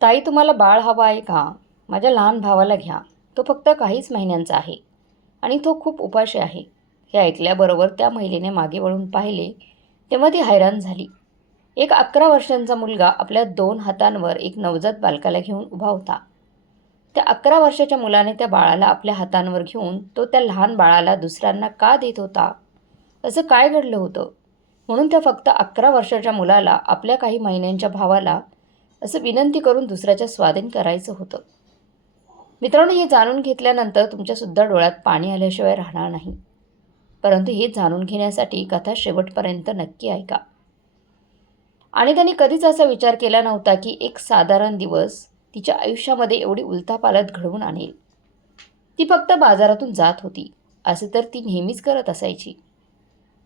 ताई, तुम्हाला बाळ हवं आहे का? माझ्या लहान भावाला घ्या. तो फक्त काहीच महिन्यांचा आहे आणि तो खूप उपाशी आहे. हे ऐकल्याबरोबर त्या महिलेने मागे वळून पाहिले तेव्हा ती हैराण झाली. एक 11 वर्षांचा मुलगा आपल्या 2 हातांवर एक नवजात बालकाला घेऊन उभा होता. त्या 11 वर्षाच्या मुलाने त्या बाळाला आपल्या हातांवर घेऊन तो त्या लहान बाळाला दुसऱ्यांना का देत होता? असं काय घडलं होतं? म्हणून त्या फक्त 11 वर्षाच्या मुलाला आपल्या काही महिन्यांच्या भावाला असं विनंती करून दुसऱ्याच्या स्वाधीन करायचं होतं. मित्रांनो, हे जाणून घेतल्यानंतर तुमच्यासुद्धा डोळ्यात पाणी आल्याशिवाय राहणार नाही. परंतु हे जाणून घेण्यासाठी कथा शेवटपर्यंत नक्की ऐका. आणि त्यांनी कधीच असा विचार केला नव्हता की एक साधारण दिवस तिच्या आयुष्यामध्ये एवढी उलथापालथ घडवून आणेल. ती फक्त बाजारातून जात होती, असे तर ती नेहमीच करत असायची.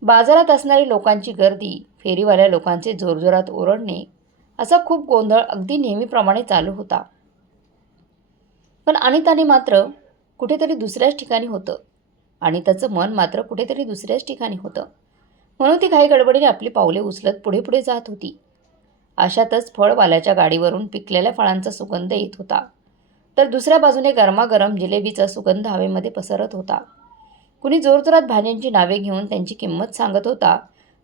बाजारात असणारी लोकांची गर्दी, फेरीवाल्या लोकांचे जोरजोरात ओरडणे, असा खूप गोंधळ अगदी नेहमीप्रमाणे चालू होता. पण अनिताने मात्र कुठेतरी दुसऱ्याच ठिकाणी होतं. अनिताचं मन मात्र कुठेतरी दुसऱ्याच ठिकाणी होतं. म्हणून ती घाई गडबडीने आपली पावले उचलत पुढे पुढे जात होती. अशातच फळवाल्याच्या गाडीवरून पिकलेल्या फळांचा सुगंध येत होता, तर दुसऱ्या बाजूने गरमागरम जिलेबीचा सुगंध हवेमध्ये पसरत होता. कुणी जोरजोरात भाज्यांची नावे घेऊन त्यांची किंमत सांगत होता,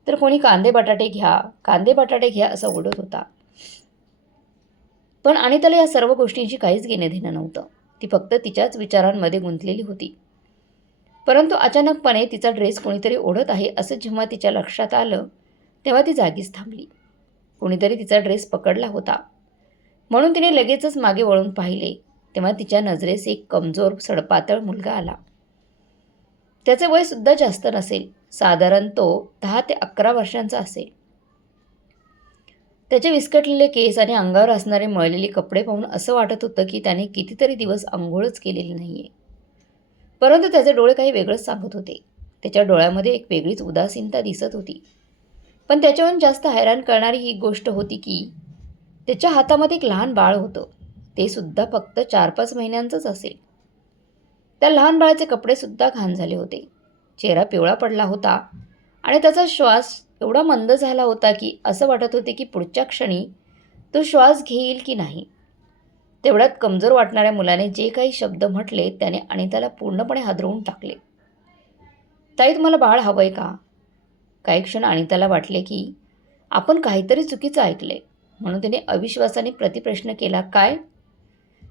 तर कोणी कांदे बटाटे घ्या, कांदे बटाटे घ्या असं ओरडत होता. पण अनिताला या सर्व गोष्टींशी काहीच घेणं-देणं नव्हतं. ती फक्त तिच्याच विचारांमध्ये गुंतलेली होती. परंतु अचानकपणे तिचा ड्रेस कोणीतरी ओढत आहे असं जेव्हा तिच्या लक्षात आलं, तेव्हा ती जागीच थांबली. कोणीतरी तिचा ड्रेस पकडला होता. म्हणून तिने लगेचच मागे वळून पाहिले, तेव्हा तिच्या नजरेस एक कमजोर, सडपातळ मुलगा आला. त्याचे वयसुद्धा जास्त नसेल. साधारण तो 10 ते 11 वर्षांचा असेल. त्याचे विस्कटलेले केस आणि अंगावर असणारे मळलेले कपडे पाहून असं वाटत होतं की त्याने कितीतरी दिवस अंघोळच केलेली नाहीये. परंतु त्याचे डोळे काही वेगळंच सांगत होते. त्याच्या डोळ्यामध्ये एक वेगळीच उदासीनता दिसत होती. पण त्याच्याहून जास्त हैराण करणारी ही गोष्ट होती की त्याच्या हातामध्ये एक लहान बाळ होतं. ते सुद्धा फक्त 4-5 महिन्यांचंच असेल. त्या लहान बाळाचे कपडेसुद्धा घाण झाले होते. चेहरा पिवळा पडला होता आणि त्याचा श्वास एवढा मंद झाला होता की असं वाटत होते की पुढच्या क्षणी तो श्वास घेईल की नाही. तेवढ्यात कमजोर वाटणाऱ्या मुलाने जे काही शब्द म्हटले त्याने अनिताला पूर्णपणे हादरवून टाकले. ताई, तुम्हाला बाळ हवंय का? काही क्षण अनिताला वाटले की आपण काहीतरी चुकीचं ऐकलंय. म्हणून तिने अविश्वासाने प्रतिप्रश्न केला, काय?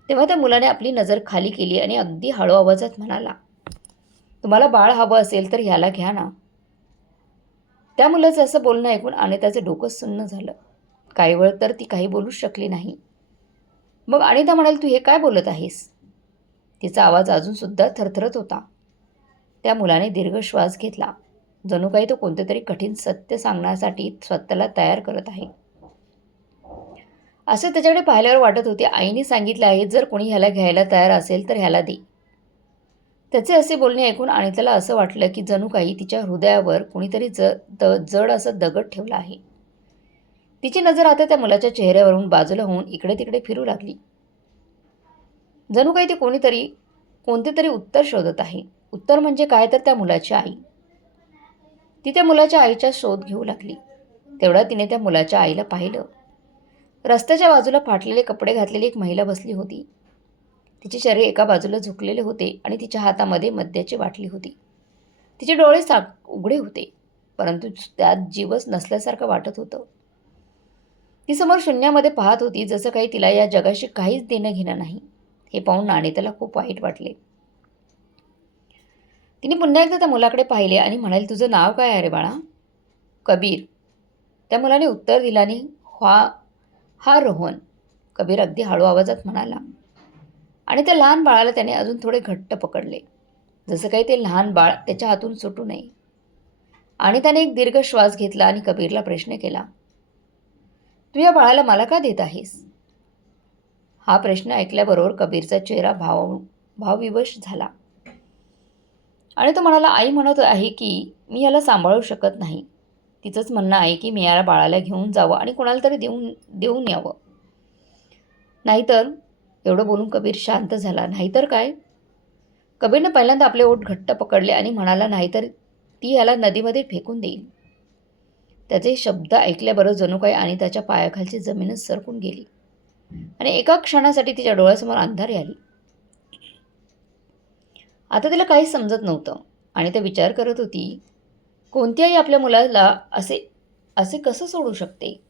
तेव्हा त्या मुलाने आपली नजर खाली केली आणि अगदी हळू आवाजात म्हणाला, तुम्हाला बाळ हवं असेल तर ह्याला घ्या ना. त्या मुलाचं असं बोलणं ऐकून अनिताचं डोकं सुन्न झालं. काही वेळ तर ती काही बोलूच शकली नाही. मग अनिता म्हणाली, तू हे काय बोलत आहेस? तिचा आवाज अजूनसुद्धा थरथरत होता. त्या मुलाने दीर्घ श्वास घेतला. जणू काही तो कोणते तरी कठीण सत्य सांगण्यासाठी स्वतःला तयार करत आहे. असे त्याच्याकडे पाहिल्यावर वाटत होते, आईने सांगितले आहे, जर कोणी ह्याला घ्यायला तयार असेल तर ह्याला दे. त्याचे असे बोलणे ऐकून अनिताला असं वाटलं की जणू काही तिच्या हृदयावर कोणीतरी जड असं दगड ठेवला आहे. तिची नजर आता त्या मुलाच्या चेहऱ्यावरून बाजूला होऊन इकडे तिकडे फिरू लागली. जणू काही ते कोणते तरी उत्तर शोधत आहे. उत्तर म्हणजे काय, तर त्या मुलाची आई. ती त्या मुलाच्या आईचा शोध घेऊ लागली. तेवढ्या तिने त्या मुलाच्या आईला पाहिलं. रस्त्याच्या बाजूला फाटलेले कपडे घातलेली एक महिला बसली होती. तिचे शरीर एका बाजूला झुकलेले होते आणि तिच्या हातामध्ये मद्याची बाटली होती. तिचे डोळे उघडे होते, परंतु त्यात जीवच नसल्यासारखं वाटत होतं. ती समोर शून्यामध्ये पाहत होती, जसं काही तिला या जगाशी काहीच देणं घेणं नाही. हे पाहून अनिताला खूप वाईट वाटले. तिने पुन्हा एकदा त्या मुलाकडे पाहिले आणि म्हणाली, तुझं नाव काय आहे रे बाळा? कबीर. त्या मुलाने उत्तर दिलं आणि हा रोहन. कबीर अगदी हळू आवाजात म्हणाला. आणि त्या लहान बाळाला त्याने अजून थोडे घट्ट पकडले, जसं काही ते लहान बाळ त्याच्या हातून सुटू नये. आणि त्याने एक दीर्घ श्वास घेतला आणि कबीरला प्रश्न केला, तू या बाळाला मला का देत आहेस? हा प्रश्न ऐकल्याबरोबर कबीरचा चेहरा भावविवश झाला आणि तो म्हणाला, आई म्हणत आहे की मी याला सांभाळू शकत नाही. तिचंच म्हणणं आहे की मी या बाळाला घेऊन जावं आणि कोणाला तरी देऊन यावं. नाहीतर, एवढं बोलून कबीर शांत झाला. नाहीतर काय? कबीरने पहिल्यांदा आपले ओठ घट्ट पकडले आणि म्हणाला, नाहीतर ती याला नदीमध्ये फेकून देईल. त्याचे शब्द ऐकल्याबरोबर जणू काही अनिताच्या पायाखालची जमीनच सरकून गेली. आणि एका क्षणासाठी तिच्या डोळ्यासमोर अंधारी आली. आता तिला काहीच समजत नव्हतं आणि ते विचार करत होती, कोणती आई आपल्या मुलाला असे असे कसं सोडू शकते?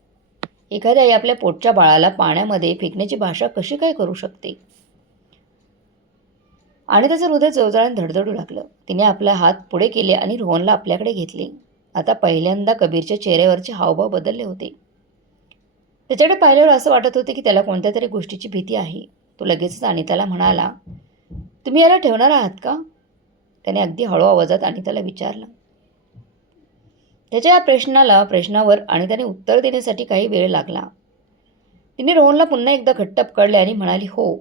एखादी आई आपल्या पोटच्या बाळाला पाण्यामध्ये फेकण्याची भाषा कशी काय करू शकते? आणि त्याचं हृदय जोरजोराने धडधडू लागलं. तिने आपला हात पुढे केले आणि रोहनला आपल्याकडे घेतले. आता पहिल्यांदा कबीरच्या चेहऱ्यावरचे हावभाव बदलले होते. त्याच्याकडे पाहिल्यावर असं वाटत होते की त्याला कोणत्या तरी गोष्टीची भीती आहे. तो लगेचच अनिताला म्हणाला, तुम्ही याला ठेवणार आहात का? त्याने अगदी हळू आवाजात अनिताला विचारलं. त्याच्या या प्रश्नावर अनिताने उत्तर देण्यासाठी काही वेळ लागला. तिने रोहनला पुन्हा एकदा घट्ट पकडले आणि म्हणाली, हो.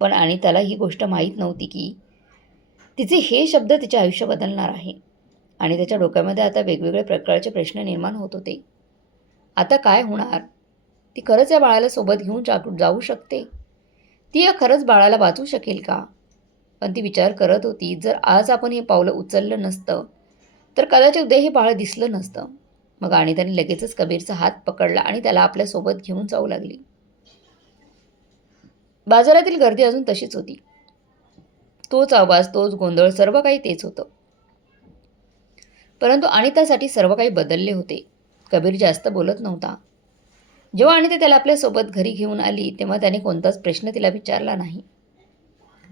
पण अनिताला ही गोष्ट माहीत नव्हती की तिचे हे शब्द तिचे आयुष्य बदलणार आहे. आणि त्याच्या डोक्यामध्ये आता वेगवेगळे प्रकारचे प्रश्न निर्माण होत होते. आता काय होणार? ती खरंच या बाळाला सोबत घेऊन जाऊ शकते? ती या खरंच बाळाला वाचवू शकेल का? पण ती विचार करत होती, जर आज आपण हे पावलं उचललं नसतं तर कदाचित उद्या हे बाळ दिसलं नसतं. मग अनिताने लगेचच कबीरचा हात पकडला आणि त्याला आपल्यासोबत घेऊन जाऊ लागली. बाजारातील गर्दी अजून तशीच होती. तोच आवाज, तोच गोंधळ, सर्व काही तेच होतं. परंतु अनितासाठी सर्व काही बदलले होते. कबीर जास्त बोलत नव्हता. जेव्हा अनिता त्याला आपल्यासोबत घरी घेऊन आली तेव्हा त्याने कोणताच प्रश्न तिला विचारला नाही.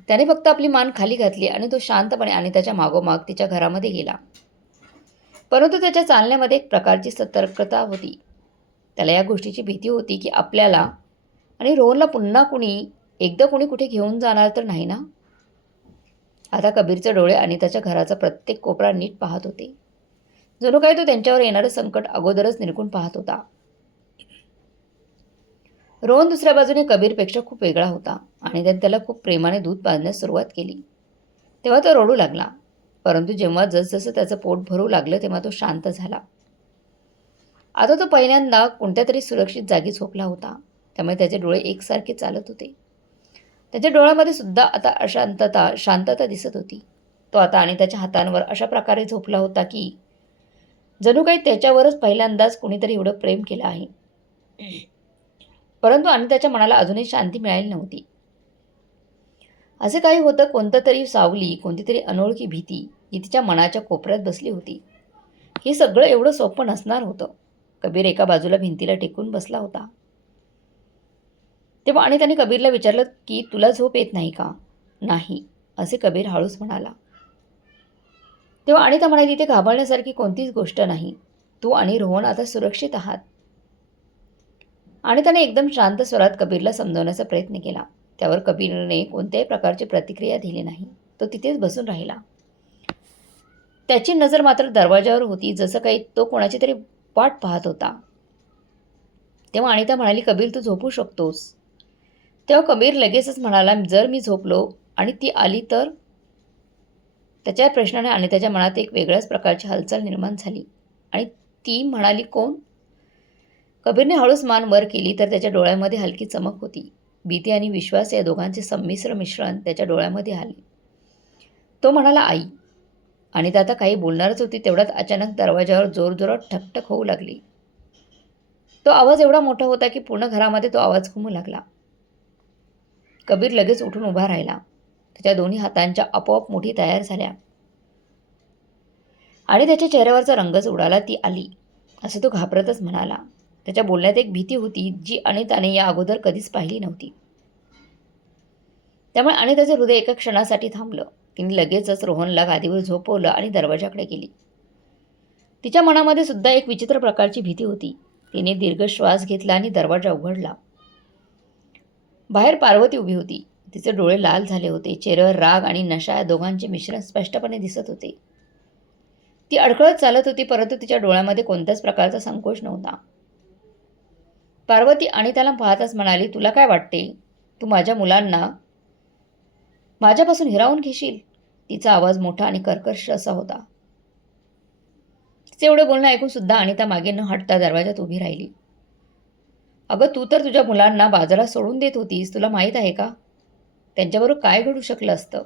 त्याने फक्त आपली मान खाली घातली आणि तो शांतपणे अनिताच्या मागोमाग तिच्या घरामध्ये गेला. परंतु त्याच्या चालण्यामध्ये एक प्रकारची सतर्कता होती. त्याला या गोष्टीची भीती होती की आपल्याला आणि रोहनला पुन्हा एकदा कुणी कुठे घेऊन जाणार तर नाही ना? आता कबीरचे डोळे अनिताच्या घराचा प्रत्येक कोपरा नीट पाहत होते. जणू काही तो त्यांच्यावर येणारं संकट अगोदरच निरखून पाहत होता. रोहन दुसऱ्या बाजूने कबीरपेक्षा खूप वेगळा होता आणि त्याने त्याला खूप प्रेमाने दूध पाजण्यास सुरुवात केली. तेव्हा तो रडू लागला. परंतु जेव्हा जसजसं त्याचं पोट भरू लागलं तेव्हा तो शांत झाला. आता तो पहिल्यांदा कोणत्या तरी सुरक्षित जागी झोपला होता. त्यामुळे त्याचे डोळे एकसारखे चालत होते. त्याच्या डोळ्यामध्ये सुद्धा आता शांतता दिसत होती. तो आता आणि त्याच्या हातांवर अशा प्रकारे झोपला होता की जणू काही त्याच्यावरच पहिल्यांदाच कुणीतरी एवढं प्रेम केलं आहे. परंतु अनिताच्या मनाला अजूनही शांती मिळाली नव्हती. असे काही होतं, कोणतं तरी सावली, कोणती तरी अनोळखी भीती जी तिच्या मनाच्या कोपऱ्यात बसली होती. हे सगळं एवढं सोपं नसणार होतं. कबीर एका बाजूला भिंतीला टेकून बसला होता. तेव्हा अनिताने कबीरला विचारलं की तुला झोप येत नाही का? नाही, असे कबीर हळूच म्हणाला. तेव्हा अनिता म्हणाली, ते घाबरण्यासारखी कोणतीच गोष्ट नाही. तू आणि रोहन आता सुरक्षित आहात. अनिताने एकदम शांत स्वरात कबीरला समजवण्याचा प्रयत्न केला. त्यावर कबीरने कोणत्याही प्रकारची प्रतिक्रिया दिली नाही. तो तिथेच बसून राहिला. त्याची नजर मात्र दरवाजावर होती, जसं काही तो कोणाची तरी वाट पाहत होता. तेव्हा अनिता म्हणाली, कबीर तू झोपू शकतोस. तेव्हा कबीर लगेचच म्हणाला, जर मी झोपलो आणि ती आली तर? त्याच्या प्रश्नाने अनिताच्या मनात एक वेगळ्याच प्रकारची हालचाल निर्माण झाली आणि ती म्हणाली, कोण? कबीरने हळूच मान वर केली तर त्याच्या डोळ्यामध्ये हलकी चमक होती. भीती आणि विश्वास या दोघांचे संमिश्र मिश्रण त्याच्या डोळ्यामध्ये आले. तो म्हणाला, आई. अनिता आता काही बोलणारच होती तेवढ्यात अचानक दरवाजावर जोरजोरात ठकठक होऊ लागली. तो आवाज एवढा मोठा होता की पूर्ण घरामध्ये तो आवाज घुमू लागला. कबीर लगेच उठून उभा राहिला. त्याच्या दोन्ही हातांच्या आपोआप मुठी तयार झाल्या आणि त्याच्या चेहऱ्यावरचा रंगच उडाला. ती आली, असं तो घाबरतच म्हणाला. त्याच्या बोलण्यात एक भीती होती जी अनिताने या अगोदर कधीच पाहिली नव्हती. त्यामुळे अनिताचे हृदय एका क्षणासाठी थांबलं. तिने लगेचच रोहनला गादीवर झोपवलं आणि दरवाजाकडे गेली. तिच्या मनामध्ये सुद्धा एक विचित्र प्रकारची भीती होती. तिने दीर्घ श्वास घेतला आणि दरवाजा उघडला. बाहेर पार्वती उभी होती. तिचे डोळे लाल झाले होते. चेहऱ्यावर राग आणि नशा या दोघांचे मिश्रण स्पष्टपणे दिसत होते. ती अडखळत चालत होती, परंतु तिच्या डोळ्यामध्ये कोणत्याच प्रकारचा संकोच नव्हता. पार्वती अनिताला पाहताच म्हणाली, तुला काय वाटते? तू माझ्या मुलांना माझ्यापासून हिरावून घेशील? तिचा आवाज मोठा आणि कर्कश असा होता. तिचे एवढे बोलणं ऐकून सुद्धा अनिता मागे न हटता दरवाजात उभी राहिली. अगं, तू तर तुझ्या मुलांना बाजारात सोडून देत होतीस. तुला माहीत आहे का त्यांच्याबरोबर काय घडू शकलं असतं?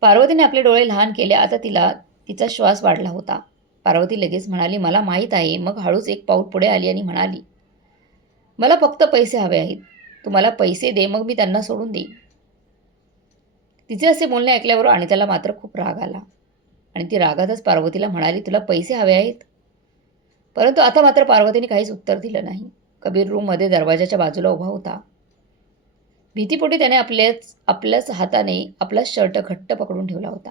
पार्वतीने आपले डोळे लहान केले. आता तिचा श्वास वाढला होता. पार्वती लगेच म्हणाली, मला माहीत आहे. मग हळूच एक पाऊल पुढे आली आणि म्हणाली, मला फक्त पैसे हवे आहेत. तू मला पैसे दे, मग मी त्यांना सोडून देईन. तिचे असे बोलणे ऐकल्यावर अनिताला मात्र खूप राग आला आणि ती रागातच पार्वतीला म्हणाली, तुला पैसे हवे आहेत? परंतु आता मात्र पार्वतीने काहीच उत्तर दिलं नाही. कबीर रूममध्ये दरवाजाच्या बाजूला उभा होता. भीतीपोटी त्याने आपल्याच हाताने आपला शर्ट घट्ट पकडून ठेवला होता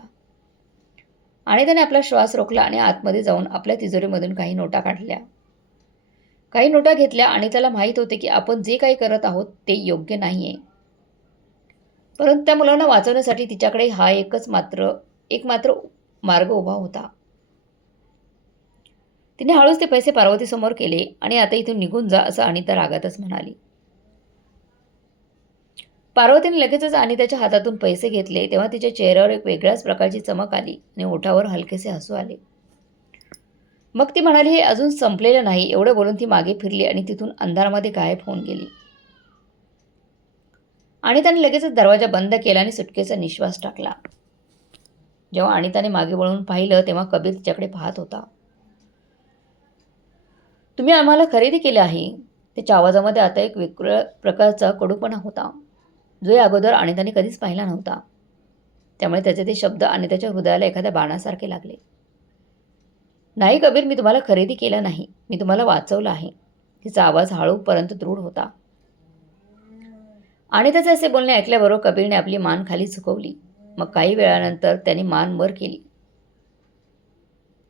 आणि त्याने आपला श्वास रोखला आणि आतमध्ये जाऊन आपल्या तिजोरीमधून काही नोटा काढल्या. काही नोटा घेतल्या आणि त्याला माहीत होते की आपण जे काही करत आहोत ते योग्य नाहीये. परंतु त्या मुलांना वाचवण्यासाठी तिच्याकडे हा एक मात्र मार्ग उभा होता. तिने हळूच ते पैसे पार्वतीसमोर केले आणि आता इथून निघून जा, असं अनिता रागातच म्हणाली. पार्वतीने लगेचच अनिताच्या हातातून पैसे घेतले तेव्हा तिच्या चेहऱ्यावर एक वेगळ्याच प्रकारची चमक आली आणि ओठावर हलकेसे हसू आले. मग ती म्हणाली, हे अजून संपलेलं नाही. एवढं बोलून ती मागे फिरली आणि तिथून अंधारामध्ये गायब होऊन गेली. अनिताने लगेचच दरवाजा बंद केला आणि सुटकेचा निश्वास टाकला. जेव्हा अनिताने मागे वळून पाहिलं तेव्हा कबीर तिच्याकडे पाहत होता. तुम्ही आम्हाला खरेदी केले आहे. त्याच्या आवाजामध्ये आता एक वेगळ्या प्रकारचा कडूपणा होता, जो या अगोदर अनिताने कधीच पाहिला नव्हता. त्यामुळे त्याचे ते शब्द अनिताच्या हृदयाला एखाद्या बाणासारखे लागले. नाही कबीर, मी तुम्हाला खरेदी केलं नाही. मी तुम्हाला वाचवलं आहे. तिचा आवाज हळू परंतु दृढ होता. अनिताचे असे बोलणे ऐकल्याबरोबर कबीरने आपली मान खाली झुकवली. मग काही वेळानंतर त्याने मान वर केली.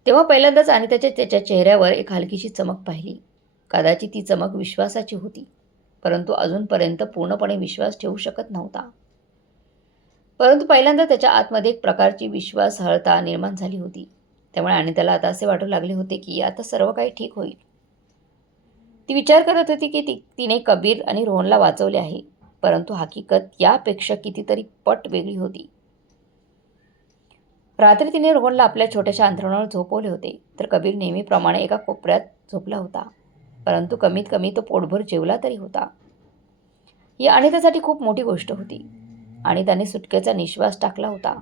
तेव्हा पहिल्यांदाच अनिताच्या त्याच्या चेहऱ्यावर एक हलकीशी चमक पाहिली. कदाचित ती चमक विश्वासाची होती, परंतु अजूनपर्यंत पूर्णपणे विश्वास ठेवू शकत नव्हता. परंतु पहिल्यांदा त्याच्या आतमध्ये एक प्रकारची विश्वासार्हता निर्माण झाली होती. त्यामुळे अनिताला आता असे वाटू लागले होते की आता सर्व काही ठीक होईल. ती विचार करत होती की तिने कबीर आणि रोहनला वाचवले आहे, परंतु हकीकत यापेक्षा कितीतरी पट वेगळी होती. रात्री तिने रोहनला आपल्या छोट्याशा अंथरुणावर झोपवले होते, तर कबीर नेहमीप्रमाणे एका कोपऱ्यात झोपला होता. परंतु कमीत कमी तो पोटभर जेवला तरी होता. ही अनितासाठी खूप मोठी गोष्ट होती आणि त्याने सुटकेचा निश्वास टाकला होता.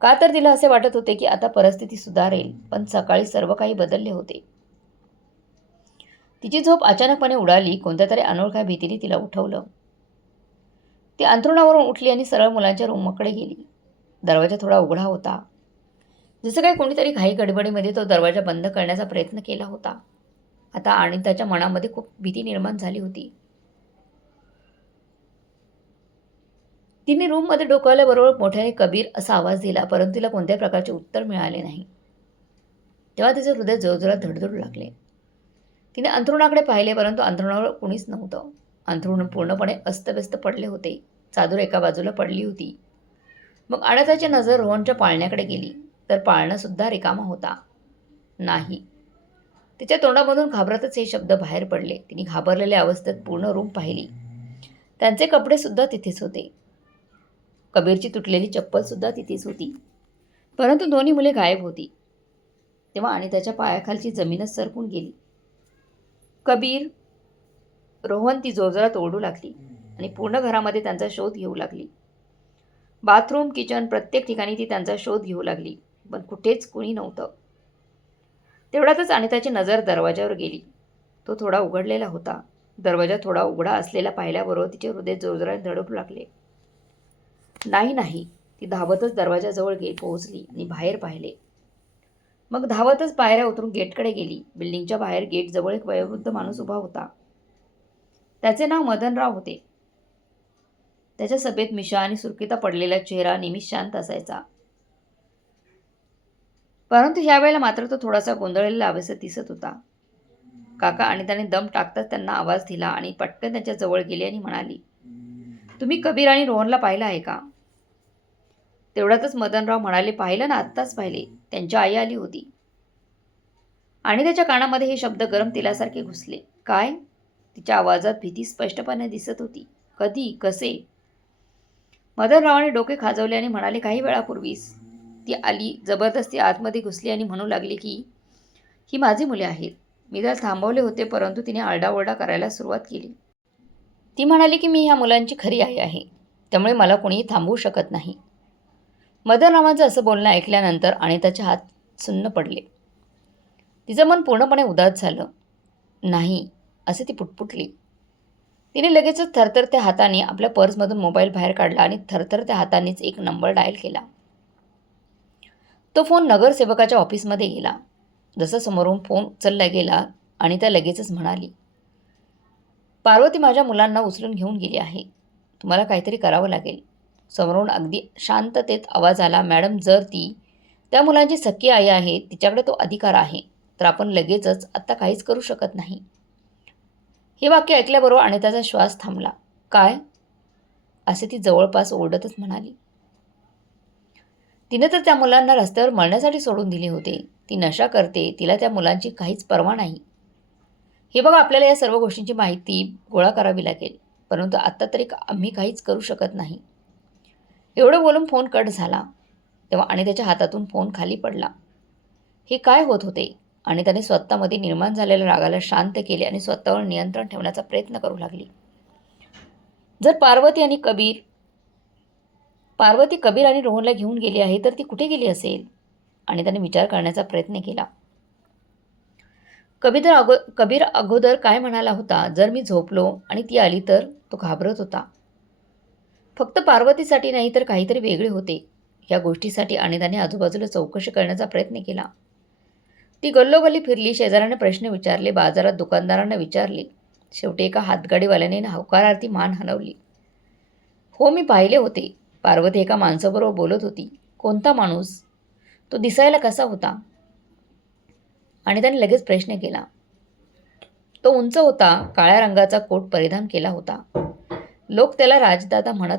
का तर तिला असे वाटत होते की आता परिस्थिती सुधारेल, पण सकाळी सर्व काही बदलले होते. तिची झोप अचानकपणे उडाली. कोणत्या तरी अनोळख्या भीतीने तिला उठवलं. ती अंथरुणावरून उठली आणि सरळ मुलांच्या रूमकडे गेली. दरवाजा थोडा उघडा होता. जसं काही कोणीतरी घाई गडबडीमध्ये तो दरवाजा बंद करण्याचा प्रयत्न केला होता. आता अनिताच्या मनामध्ये खूप भीती निर्माण झाली होती. तिने रूममध्ये डोकावल्याबरोबर मोठ्याने कबीर असा आवाज दिला, परंतु तिला कोणत्याही प्रकारचे उत्तर मिळाले नाही. तेव्हा तिचे हृदय जोरजोरात धडधडू लागले. तिने अंथरुणाकडे पाहिले, परंतु अंथरुणावर कुणीच नव्हतं. अंथरुण पूर्णपणे अस्तव्यस्त पडले होते. चादर एका बाजूला पडली होती. मग अनिताची नजर रोहनच्या पाळण्याकडे गेली, तर पाळणासुद्धा रिकामा होता. नाही. तिच्या तोंडामधून घाबरतच हे शब्द बाहेर पडले. तिने घाबरलेल्या अवस्थेत पूर्ण रूम पाहिली. त्यांचे कपडेसुद्धा तिथेच होते. कबीरची तुटलेली चप्पलसुद्धा तिथेच होती. परंतु दोन्ही मुले गायब होती. तेव्हा अनिताच्या पायाखालची जमीनच सरकून गेली. कबीर, रोहन, ती जोरजोरात ओरडू लागली आणि पूर्ण घरामध्ये त्यांचा शोध घेऊ लागली. बाथरूम, किचन, प्रत्येक ठिकाणी ती त्यांचा शोध घेऊ लागली, पण कुठेच कुणी नव्हतं. तेवढ्यातच अनिताची नजर दरवाजावर गेली. तो थोडा उघडलेला होता. दरवाजा थोडा उघडा असलेला पाहिल्याबरोबर तिचे हृदय जोरजोराने धडकू लागले. नाही. ती धावतच दरवाजाजवळ पोहोचली आणि बाहेर पाहिले. मग धावतच पायऱ्या उतरून गेटकडे गेली. बिल्डिंगच्या बाहेर गेटजवळ एक वयोवृद्ध माणूस उभा होता. त्याचे नाव मदनराव होते. त्याच्या सफेद मिशा आणि सुरकुत्या पडलेला चेहरा नेहमीच शांत असायचा. परंतु ह्यावेळेला मात्र तो थोडासा गोंधळलेला अवस्थेत दिसत होता. काका अनिताने दम टाकताच त्यांना आवाज दिला आणि पटकन त्यांच्या जवळ गेली आणि म्हणाली, तुम्ही कबीर आणि रोहनला पाहिलं आहे का? तेवढ्यातच मदनराव म्हणाले, पाहिलं ना, आत्ताच पाहिले. त्यांची आई आली होती. आणि त्याच्या कानामध्ये हे शब्द गरम तेलासारखे घुसले. काय? तिच्या आवाजात भीती स्पष्टपणे दिसत होती. कधी? कसे? मदनरावाने डोके खाजवले आणि म्हणाले, काही वेळापूर्वीच ती आली, जबरदस्ती आतमध्ये घुसली आणि म्हणू लागली की ही माझी मुले आहेत. मी त्याला थांबवले होते, परंतु तिने आरडाओरडा करायला सुरुवात केली. ती म्हणाली की मी ह्या मुलांची खरी आई आहे, त्यामुळे मला कोणीही थांबवू शकत नाही. मदनरावांचं असं बोलणं ऐकल्यानंतर अनिताचे हात सुन्न पडले. तिचं मन पूर्णपणे उदास झालं. नाही, असे ती पुटपुटली. तिने लगेचच थरथरत्या हाताने आपल्या पर्समधून मोबाईल बाहेर काढला आणि थरथरत्या हातानेच एक नंबर डायल केला. तो फोन नगरसेवकाच्या ऑफिसमध्ये गेला. जसं समोरून फोन उचलला गेला आणि त्या लगेचच म्हणाली, पार्वती माझ्या मुलांना उचलून घेऊन गेली आहे. तुम्हाला काहीतरी करावं लागेल. समोरून अगदी शांततेत आवाज आला, मॅडम जर ती त्या मुलांची सख्खी आई आहे, तिच्याकडे तो अधिकार आहे, तर आपण लगेचच आत्ता काहीच करू शकत नाही. हे वाक्य ऐकल्याबरोबर अनिताचा श्वास थांबला. काय? असे ती जवळपास ओरडतच म्हणाली. तिने तर त्या मुलांना रस्त्यावर मरण्यासाठी सोडून दिले होते. ती नशा करते, तिला त्या मुलांची काहीच पर्वा नाही. हे बघा, आपल्याला या सर्व गोष्टींची माहिती गोळा करावी लागेल, परंतु आत्ता तरी आम्ही काहीच करू शकत नाही. एवढं बोलून फोन कट झाला. तेव्हा अनिताच्या हातातून फोन खाली पडला. हे काय होत होते? आणि त्याने स्वतःमध्ये निर्माण झालेल्या रागाला शांत केले आणि स्वतःवर नियंत्रण ठेवण्याचा प्रयत्न करू लागली. जर पार्वती कबीर आणि रोहनला घेऊन गेली आहे, तर ती कुठे गेली असेल? आणि त्याने विचार करण्याचा प्रयत्न केला. कबीर अगोदर काय म्हणाला होता, जर मी झोपलो आणि ती आली तर? तो घाबरत होता. फक्त पार्वतीसाठी नाही, तर काहीतरी वेगळे होते. या गोष्टीसाठी अनिताने आजूबाजूला चौकशी करण्याचा प्रयत्न केला. ती गल्लोगल्ली फिरली, शेजाऱ्यांना प्रश्न विचारले, बाजारात दुकानदारांना विचारले. शेवटी एका हातगाडीवाल्याने होकारार्थी मान हलवली. हो, मी पाहिले होते. पार्वती एका माणसाबरोबर बोलत होती. कोणता माणूस? तो दिसायला कसा होता? आणि त्याने लगेच प्रश्न केला. तो उंच होता, काळ्या रंगाचा कोट परिधान केला होता. लोक त्याला राजदादा म्हणत.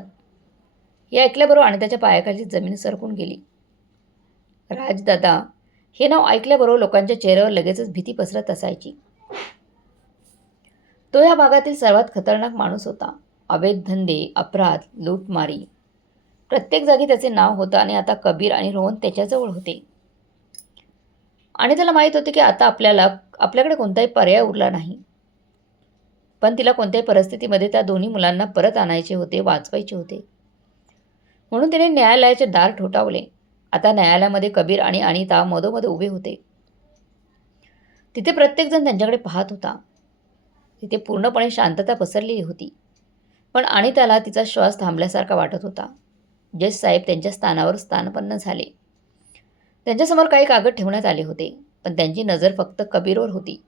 हे ऐकल्याबरोबर आणि त्याच्या पायाखाली जमीन सरकून गेली. राजदादा हे नाव ऐकल्याबरोबर लोकांच्या चेहऱ्यावर लगेचच भीती पसरत असायची. तो या भागातील सर्वात खतरनाक माणूस होता. अवैध धंदे, अपराध, लूटमारी, प्रत्येक जागी त्याचे नाव होतं आणि आता कबीर आणि रोहन त्याच्याजवळ होते. आणि त्याला माहीत होते की आता आपल्याकडे कोणताही पर्याय उरला नाही. पण तिला कोणत्याही परिस्थितीमध्ये त्या दोन्ही मुलांना परत आणायचे होते, वाचवायचे होते. म्हणून तिने न्यायालयाचे दार ठोठावले. आता न्यायालयामध्ये कबीर आणि अनिता मधोमध उभे होते. तिथे प्रत्येकजण त्यांच्याकडे पाहत होता. तिथे पूर्णपणे शांतता पसरलेली होती. पण अनिताला तिचा श्वास थांबल्यासारखा वाटत होता. जज साहेब त्यांच्या स्थानावर स्थानपन्न झाले. त्यांच्यासमोर काही कागद ठेवण्यात आले होते, पण त्यांची नजर फक्त कबीरवर होती.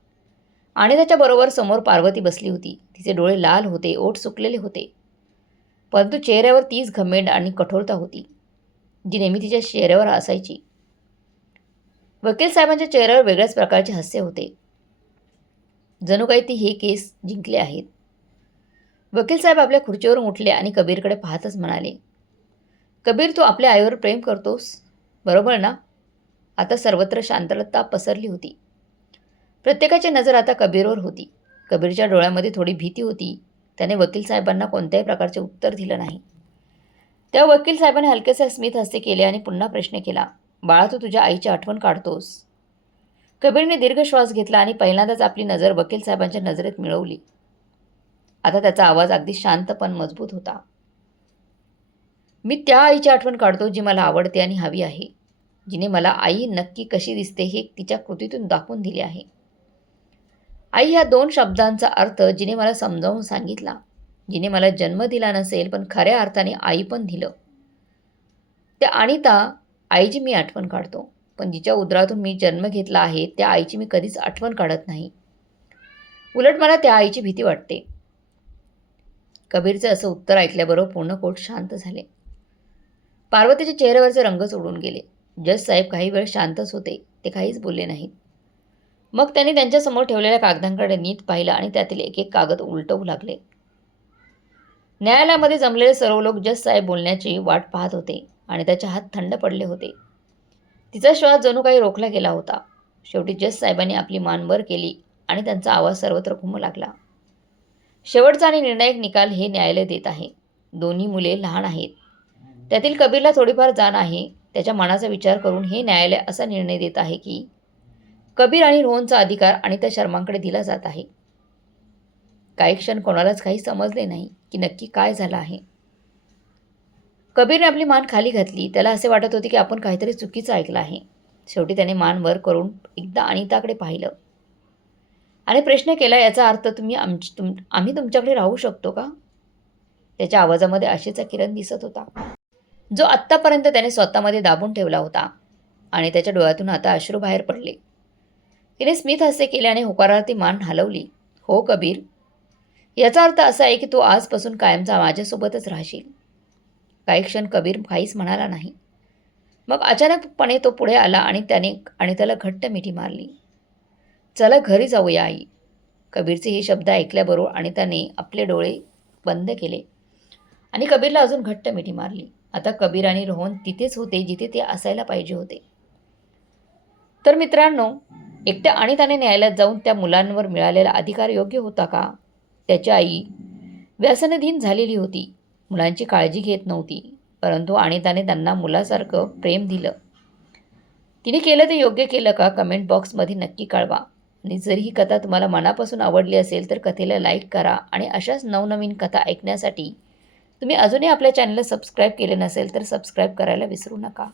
आणि त्याच्याबरोबर समोर पार्वती बसली होती. तिचे डोळे लाल होते, ओठ सुकलेले होते, परंतु चेहऱ्यावर तीच घमेंड आणि कठोरता होती जी नेहमी तिच्या चेहऱ्यावर असायची. वकील साहेबांच्या चेहऱ्यावर वेगळ्याच प्रकारचे हास्य होते, जणू काही ती हे केस जिंकले आहेत. वकील साहेब आपल्या खुर्चीवरून उठले आणि कबीरकडे पाहतच म्हणाले, कबीर, तू आपल्या आईवर प्रेम करतोस, बरोबर ना? आता सर्वत्र शांतता पसरली होती. प्रत्येकाची नजर आता कबीरवर होती. कबीरच्या डोळ्यामध्ये थोडी भीती होती. त्याने वकील साहेबांना कोणत्याही प्रकारचे उत्तर दिलं नाही. त्या वकील साहेबांनी हलकेसे स्मित हास्य केले आणि पुन्हा प्रश्न केला, बाळा, तू तुझ्या आईची आठवण काढतोस? कबीरने दीर्घ श्वास घेतला आणि पहिल्यांदाच आपली नजर वकील साहेबांच्या नजरेत मिळवली. आता त्याचा आवाज अगदी शांत पण मजबूत होता. मी त्या आईची आठवण काढतो जी मला आवडते आणि हवी आहे, जिने मला आई नक्की कशी दिसते हे तिच्या कृतीतून दाखवून दिले आहे. आई ह्या दोन शब्दांचा अर्थ जिने मला समजावून सांगितला, जिने मला जन्म दिला नसेल पण खऱ्या अर्थाने आई पण दिलं. त्या अनिता आईची मी आठवण काढतो, पण जिच्या उदरातून मी जन्म घेतला आहे त्या आईची मी कधीच आठवण काढत नाही. उलट मला त्या आईची भीती वाटते. कबीरचे असं उत्तर ऐकल्याबरोबर पूर्ण कोर्ट शांत झाले. पार्वतीच्या चेहऱ्यावरचे रंगच उडून गेले. जज साहेब काही वेळ शांतच होते. ते काहीच बोलले नाहीत. मग त्यांनी त्यांच्यासमोर ठेवलेल्या कागदांकडे नीट पाहिलं आणि त्यातील एक एक कागद उलटवू लागले. न्यायालयामध्ये जमलेले सर्व लोक जज साहेब बोलण्याची वाट पाहत होते आणि त्याचे हात थंड पडले होते. तिचा श्वास जणू काही रोखला गेला होता. शेवटी जज साहेबांनी आपली मान वर केली आणि त्यांचा आवाज सर्वत्र घुमू लागला. शेवटचा आणि निर्णायक निकाल हे न्यायालय देत आहे. दोन्ही मुले लहान आहेत. त्यातील कबीरला थोडीफार जाण आहे. त्याच्या मनाचा विचार करून हे न्यायालय असा निर्णय देत आहे की कबीर आणि रोहनचा अधिकार अनिता शर्मांकडे दिला जात आहे. काही क्षण कोणालाच काही समजले नाही की नक्की काय झालं आहे. कबीरने आपली मान खाली घातली. त्याला असे वाटत होते की आपण काहीतरी चुकीचं ऐकलं आहे. शेवटी त्याने मान वर करून एकदा अनिताकडे पाहिलं. आणि प्रश्न केला, याचा अर्थ आम्ही तुमच्याकडे राहू शकतो का? त्याच्या आवाजामध्ये आशेचा किरण दिसत होता, जो आत्तापर्यंत त्याने स्वतःमध्ये दाबून ठेवला होता. आणि त्याच्या डोळ्यातून आता अश्रू बाहेर पडले. तिने स्मित हास्य केले आणि होकारार्थी मान हलवली. हो कबीर, याचा अर्थ असा आहे की तू आजपासून कायमचा माझ्यासोबतच राहशील. काही क्षण कबीर काहीच म्हणाला नाही. मग अचानकपणे तो पुढे आला आणि त्याला घट्ट मिठी मारली. चला घरी जाऊया आई. कबीरचे हे शब्द ऐकल्याबरोबर आणि त्याने आपले डोळे बंद केले आणि कबीरला अजून घट्ट मिठी मारली. आता कबीर आणि रोहन तिथेच होते जिथे ते असायला पाहिजे होते. तर मित्रांनो, एकट्या अनिताने न्यायालयात जाऊन त्या मुलांवर मिळालेला अधिकार योग्य होता का? त्याची आई व्यसनाधीन झालेली होती, मुलांची काळजी घेत नव्हती, परंतु अनिताने त्यांना मुलासारखं प्रेम दिलं. तिने केलं ते योग्य केलं का? कमेंट बॉक्समध्ये नक्की कळवा. आणि जर ही कथा तुम्हाला मनापासून आवडली असेल तर कथेला लाईक करा आणि अशाच नवनवीन कथा ऐकण्यासाठी तुम्ही अजूनही आपल्या चॅनलला सबस्क्राईब केले नसेल तर सबस्क्राईब करायला विसरू नका.